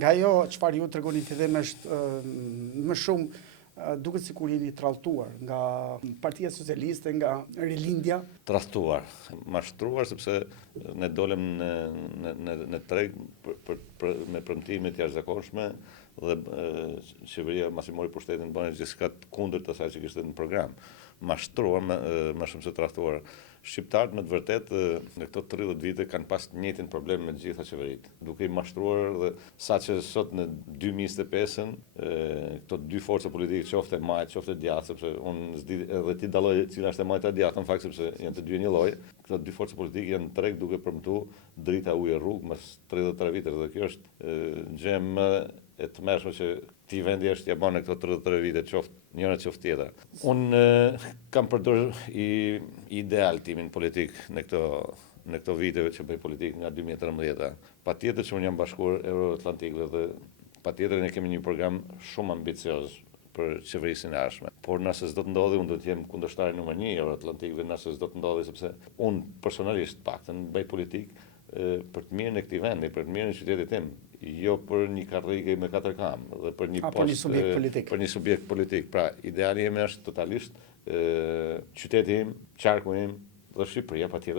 Nga ajo çfarë ju tregoni fillim është më shumë duket sikur jeni tralltuar nga Partia Socialiste, nga Rilindja. Tralltuar, mashtruar sepse ne dolem në treg me premtime të jashtëzakonshme dhe qeveria masi mori pushtetin bënë gjithçka kundërt asaj që kishte në program. Mashtruar më shumë se tralltuar. Shqiptarët me të vërtet në këto 30 vite kanë pas të njëjtin problem me të gjitha qeveritë, duke i mashtruar dhe saqë sot në 2025-ën këto dy forca politike, qoftë e majt, qoftë e djathtë, sepse unë s'di edhe ti dalloj cila është e majta e djathtë në fakt sepse janë të dy një lloj. Këto dy forca politike janë në treg duke premtuar drita ujë e rrugë mas 33 viteve dhe kjo është gjë më e tmerrshme që ti vendi është ja bën në këto 33 vite, qoftë njëra qoftë tjetra. Unë kam përdorur ideal timin politik në këto viteve që bëj politik nga 2013. Patjetër që unë jam bashkuar Euroatlantikëve dhe patjetër ne kemi një program shumë ambicioz për qeverisjen e ardhshme. Por nëse s'do të ndodhi, unë do të jem kundërshtari numër 1 i Euroatlantikëve, nëse s'do të ndodhi sepse unë personalisht paktën bëj politik për të mirën e këtij vendi, për të mirën e qytetit tim, jo për një karrige me 4 kam dhe për një post për një subjekt politik. Pra, ideali im është totalisht qyteti im, qarku im dhe Shqipëria patjetër